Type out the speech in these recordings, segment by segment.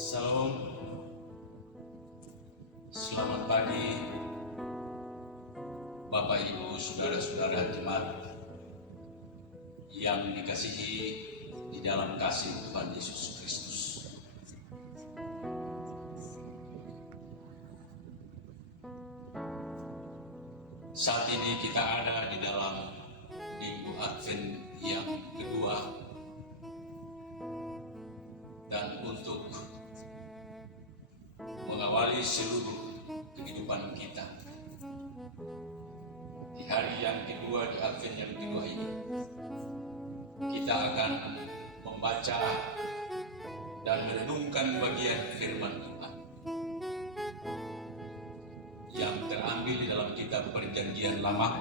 Salam, selamat pagi Bapak Ibu Saudara-saudara jemaat yang dikasihi di dalam kasih Tuhan Yesus Kristus. Saat ini kita ada di dalam Minggu Advent yang kedua, dan untuk mengawali seluruh kehidupan kita di hari yang kedua, di Advent yang kedua ini, kita akan membaca dan merenungkan bagian firman Tuhan yang terambil di dalam kitab Perjanjian Lama,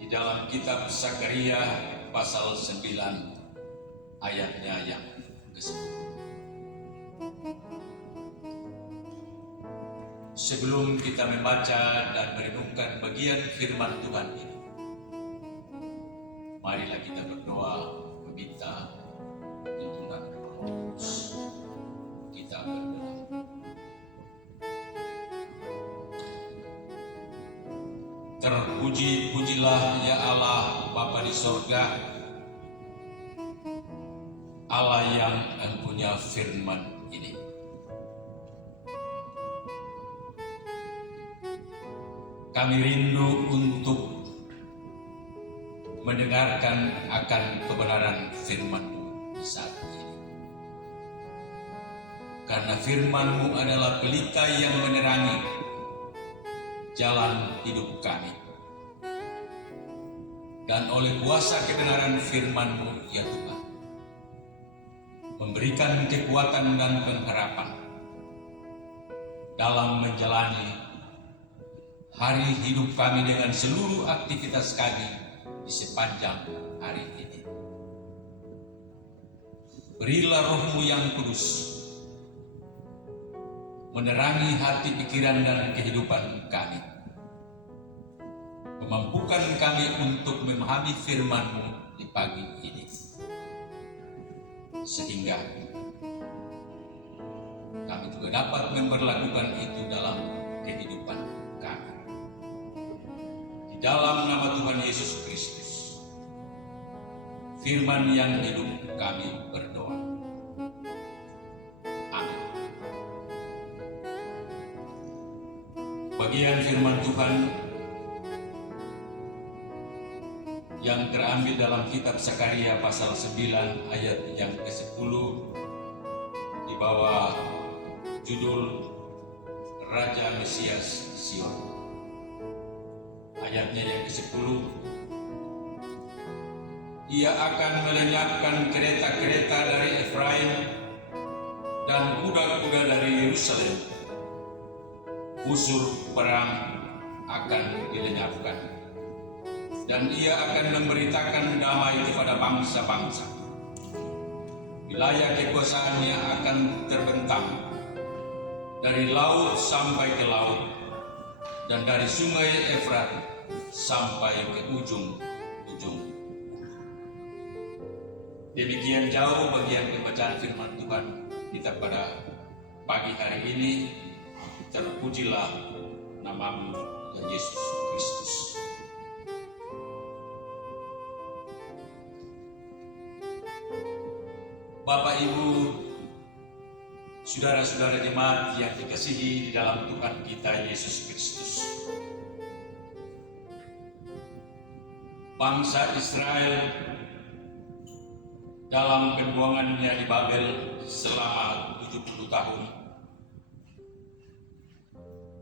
di dalam kitab Zakaria pasal 9 ayatnya yang ke-10. Sebelum kita membaca dan merenungkan bagian firman Tuhan ini, marilah kita berdoa meminta tuntunan Roh Kudus. Kita berdoa. Terpuji-pujilah ya Allah Bapa di sorga, Allah yang mempunyai firman ini. Kami rindu untuk mendengarkan akan kebenaran firman-Mu saat ini. Karena firman-Mu adalah pelita yang menerangi jalan hidup kami. Dan oleh kuasa kebenaran firman-Mu, ya Tuhan, memberikan kekuatan dan pengharapan dalam menjalani hari hidup kami dengan seluruh aktivitas kami di sepanjang hari ini. Berilah Roh-Mu yang kudus menerangi hati, pikiran, dan kehidupan kami, memampukan kami untuk memahami firman-Mu di pagi ini, sehingga kami juga dapat memperlakukan itu dalam kehidupan kami. Di dalam nama Tuhan Yesus Kristus, firman yang hidup, kami berdoa. Amin. Bagian firman Tuhan yang terambil dalam kitab Zakaria pasal 9 ayat yang ke-10 di bawah judul Raja Mesias Sion. Ayatnya yang ke-10, Ia akan melenyapkan kereta-kereta dari Efraim dan kuda-kuda dari Yerusalem. Busur perang akan dilenyapkan, dan Ia akan memberitakan damai kepada bangsa-bangsa. Wilayah kekuasaannya akan terbentang dari laut sampai ke laut, dan dari sungai Efrat sampai ke ujung-ujung. Demikian jauh bagian pembacaan firman Tuhan kita pada pagi hari ini. Terpujilah nama-Mu, Tuhan Yesus Kristus. Bapak, Ibu, saudara-saudara jemaat yang dikasihi di dalam Tuhan kita Yesus Kristus. Bangsa Israel dalam pembuangannya di Babel selama 70 tahun.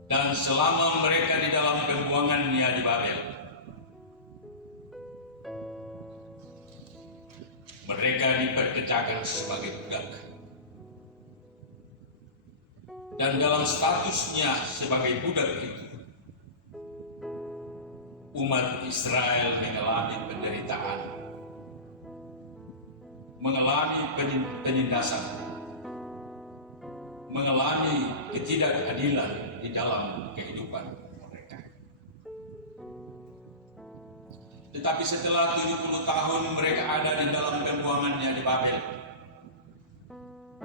Dan selama mereka di dalam pembuangannya di Babel, mereka diperkerjakan sebagai budak. Dan dalam statusnya sebagai budak itu, umat Israel mengalami penderitaan, mengalami penindasan, mengalami ketidakadilan di dalam kehidupan mereka. Tetapi setelah 70 tahun mereka ada di dalam pembuangannya di Babel,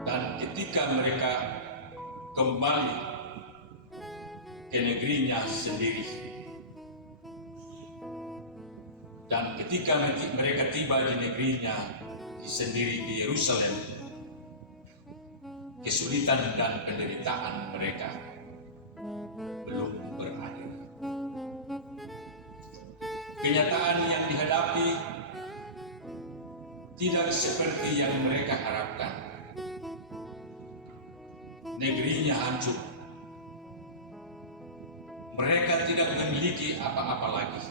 Dan ketika mereka kembali ke negerinya sendiri, dan ketika mereka tiba di negerinya sendiri di Yerusalem, kesulitan dan penderitaan mereka belum berakhir. Kenyataan yang dihadapi tidak seperti yang mereka harapkan. Negerinya hancur. Mereka tidak memiliki apa-apa lagi,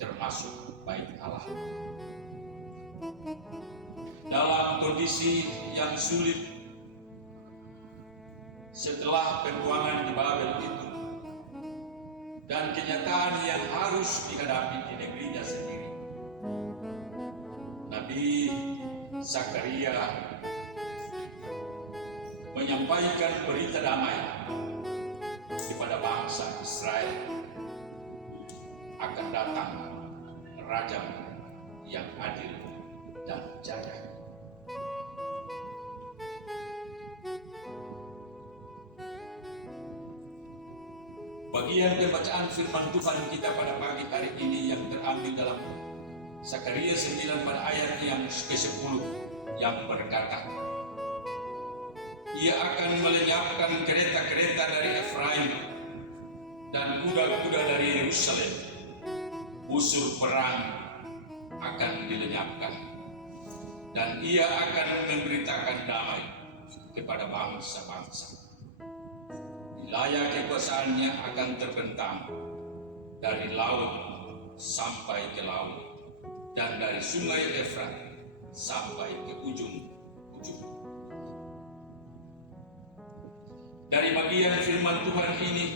termasuk bait Allah. Dalam kondisi yang sulit setelah perjuangan di Babel itu, dan kenyataan yang harus dihadapi di negerinya sendiri, Nabi Zakaria menyampaikan berita damai kepada bangsa Israel. Akan datang Raja yang adil dan jaya. Bagian pembacaan firman Tuhan kita pada pagi hari ini yang terambil dalam Zakaria 9 pada ayat yang ke-10 yang berkata, Ia akan melenyapkan kereta-kereta dari Efraim dan kuda-kuda dari Yerusalem. Busur perang akan dilenyapkan, dan ia akan memberitakan damai kepada bangsa-bangsa. Wilayah kekuasaannya akan terbentang dari laut sampai ke laut, dan dari sungai Efrat sampai ke ujung-ujung. Dari bagian firman Tuhan ini,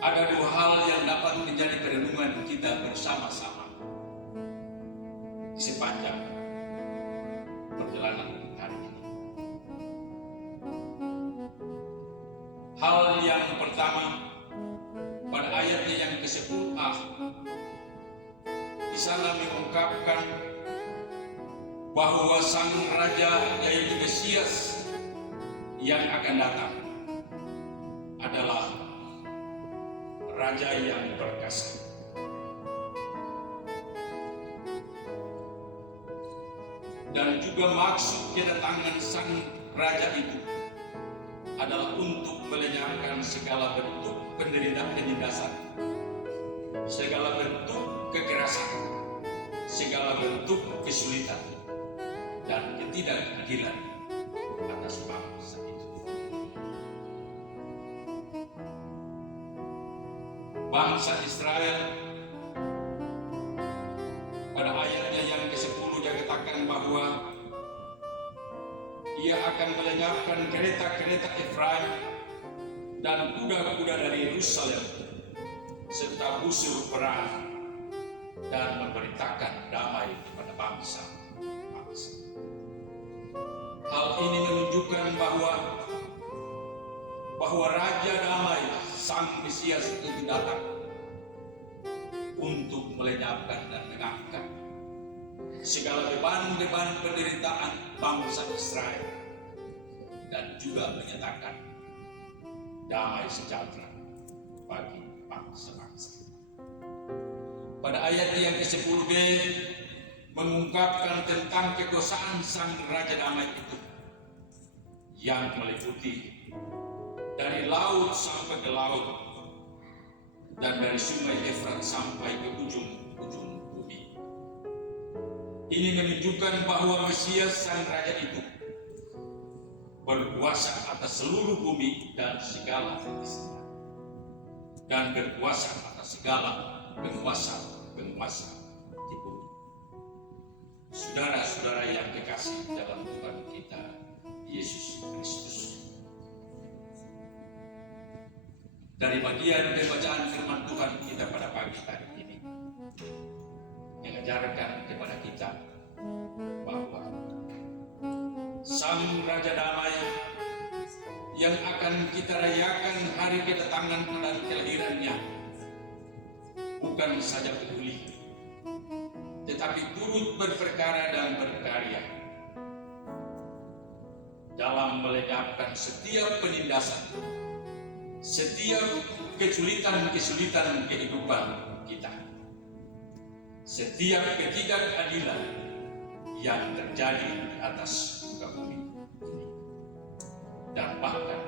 ada dua hal yang dapat menjadi perenungan kita bersama-sama di sepanjang perjalanan hari ini. Hal yang pertama, pada ayatnya yang ke-10a, di sana mengungkapkan bahwa sang raja yaitu Mesias yang akan datang adalah raja yang perkasa. Dan juga maksud kedatangan sang raja itu adalah untuk melenyapkan segala bentuk penindasan, segala bentuk kekerasan, segala bentuk kesulitan dan ketidakadilan atas bangsa itu. Bangsa Israel pada ayatnya yang ke-10 dia katakan bahwa ia akan melenyapkan kereta-kereta Efraim dan kuda-kuda dari Yerusalem serta busur perang dan memberitakan damai kepada bangsa-bangsa. Hal ini menunjukkan bahwa Raja Damai, Sang Mesias itu datang untuk melenyapkan dan mengangkat segala beban-beban penderitaan bangsa Israel dan juga menyatakan damai sejahtera bagi bangsa-bangsa. Pada ayat yang ke-10b mengungkapkan tentang kekuasaan Sang Raja Damai itu yang meliputi dari laut sampai ke laut dan dari sungai Efrat sampai ke ujung-ujung bumi. Ini menunjukkan bahwa Mesias Sang Raja itu berkuasa atas seluruh bumi dan segala isinya, dan berkuasa atas segala penguasa di bumi. Saudara-saudara yang kekasih dalam Tuhan kita Yesus Kristus, dari bagian pembacaan firman Tuhan kita pada pagi hari ini mengajarkan kepada kita bahwa Sang Raja Damai yang akan kita rayakan hari kedatangan dan kelahirannya bukan saja peduli, tetapi tetapi turut berperkara dan berkarya dalam melenyapkan setiap penindasan, setiap kesulitan-kesulitan kehidupan kita, setiap ketidakadilan yang terjadi di atas muka bumi ini, dan bahkan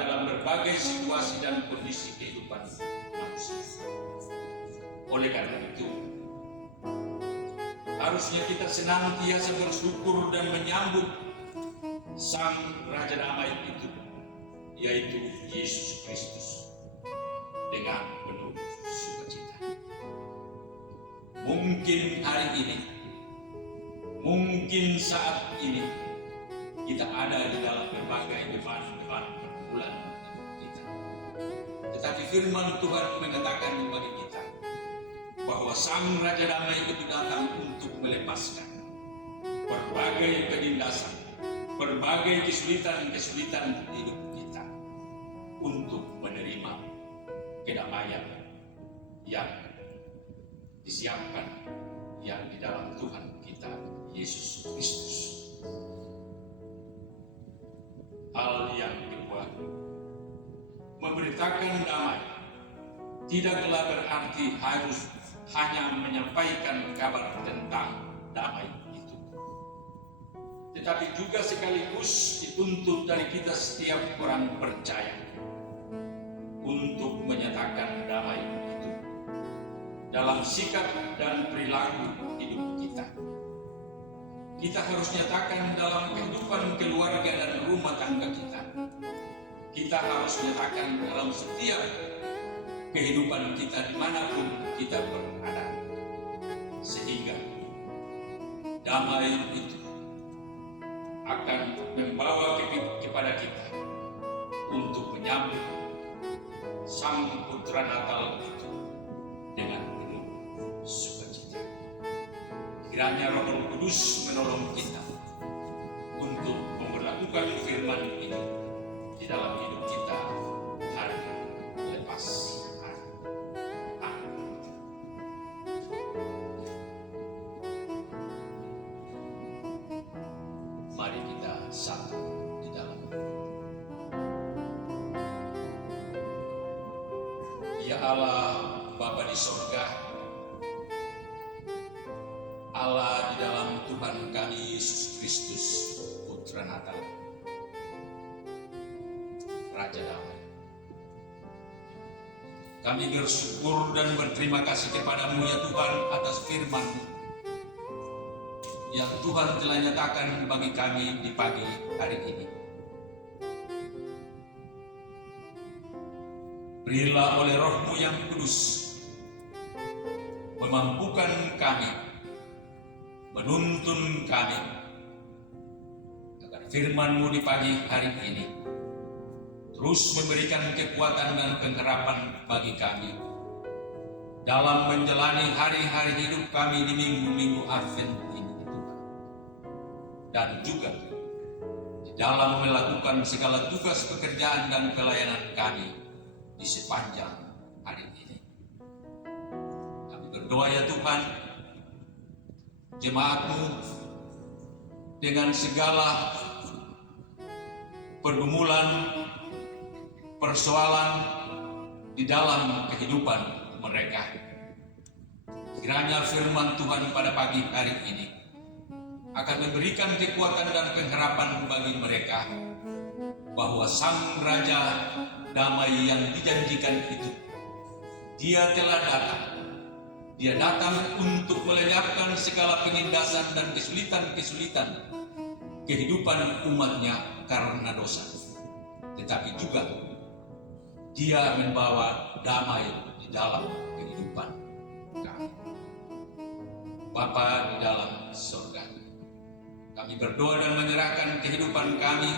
dalam berbagai situasi dan kondisi kehidupan manusia. Oleh karena itu, harusnya kita senantiasa bersyukur dan menyambut Sang Raja Damai itu, yaitu Yesus Kristus, dengan penuh sukacita. Mungkin hari ini, mungkin saat ini, kita ada di dalam berbagai beban-beban pergumulan kita. Tetapi firman Tuhan mengatakan bagi kita bahwa Sang Raja Damai itu datang untuk melepaskan berbagai penindasan, berbagai kesulitan-kesulitan hidup kita, untuk menerima kedamaian yang disiapkan yang di dalam Tuhan kita Yesus Kristus. Hal yang kedua, memberitakan damai tidaklah berarti harus hanya menyampaikan kabar tentang damai itu, tetapi juga sekaligus dituntut dari kita setiap orang percaya untuk menyatakan damai itu dalam sikap dan perilaku hidup kita. Kita harus nyatakan dalam kehidupan keluarga dan rumah tangga kita. Kita harus nyatakan dalam setiap kehidupan kita dimanapun kita berada, sehingga damai itu akan membawa kepada kita untuk menyambut Sang Putra Natal itu dengan penuh sukacita. Kiranya Roh Kudus menolong kita untuk memperlakukan firman ini di dalam hidup kita hari lepas hari. Amin. Mari kita satu di dalam. Ya Allah, Bapa di surga, Allah di dalam Tuhan kami Yesus Kristus, Putra Natal, Raja Damai. Kami bersyukur dan berterima kasih kepadamu ya Tuhan atas firman-Mu yang Tuhan telah nyatakan bagi kami di pagi hari ini. Berilah oleh Roh-Mu yang kudus memampukan kami, menuntun kami, agar firman-Mu di pagi hari ini terus memberikan kekuatan dan pengharapan bagi kami dalam menjalani hari-hari hidup kami di minggu-minggu Advent ini, Tuhan. Dan juga di dalam melakukan segala tugas pekerjaan dan pelayanan kami di sepanjang hari ini. Kami berdoa ya Tuhan, jemaat-Mu dengan segala pergumulan, persoalan di dalam kehidupan mereka, kiranya firman Tuhan pada pagi hari ini akan memberikan kekuatan dan pengharapan bagi mereka bahwa Sang Raja Damai yang dijanjikan itu, Dia telah datang. Dia datang untuk melenyapkan segala penindasan dan kesulitan-kesulitan kehidupan umatnya karena dosa. Tetapi juga Dia membawa damai di dalam kehidupan kami. Bapa di dalam surga, kami berdoa dan menyerahkan kehidupan kami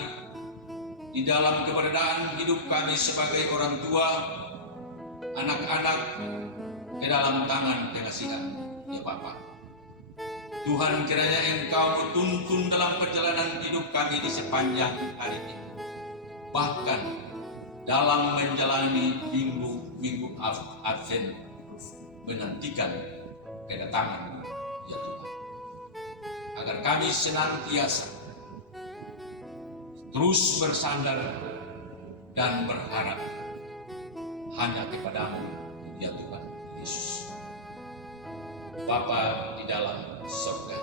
di dalam keberadaan hidup kami sebagai orang tua, anak-anak, ke dalam tangan kekasihan ya Bapa. Tuhan, kiranya Engkau menuntun dalam perjalanan hidup kami di sepanjang hari ini, bahkan dalam menjalani minggu-minggu Advent, menantikan kedatangan ya Tuhan. Agar kami senantiasa terus bersandar dan berharap hanya kepadamu ya Tuhan Yesus. Bapa di dalam surga,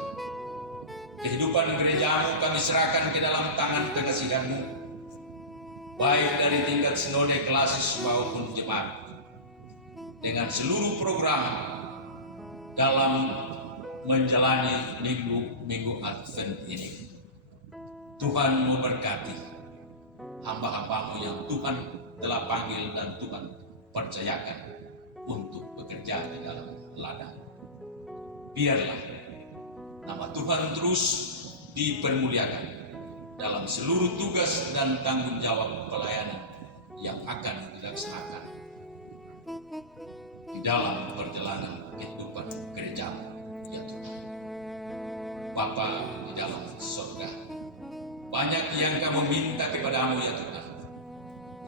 kehidupan gerejamu kami serahkan ke dalam tangan kekasihanmu, baik dari tingkat sinode klasis maupun jemaat, dengan seluruh program dalam menjalani minggu Advent ini. Tuhan memberkati hamba-hambamu yang Tuhan telah panggil dan Tuhan percayakan untuk bekerja di dalam ladang. Biarlah nama Tuhan terus dipermuliakan dalam seluruh tugas dan tanggung jawab pelayanan yang akan dilaksanakan di dalam perjalanan kehidupan gerejamu ya Tuhan. Bapa di dalam surga, banyak yang kami minta kepadamu ya Tuhan,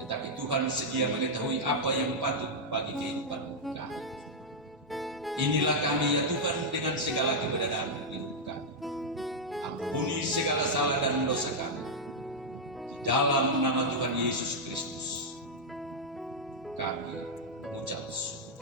tetapi Tuhan sedia mengetahui apa yang patut bagi kehidupan kami. Inilah kami ya Tuhan dengan segala keberadaan hidup kami. Ampuni segala salah dan dosa kami. Di dalam nama Tuhan Yesus Kristus, kami mengucap syukur.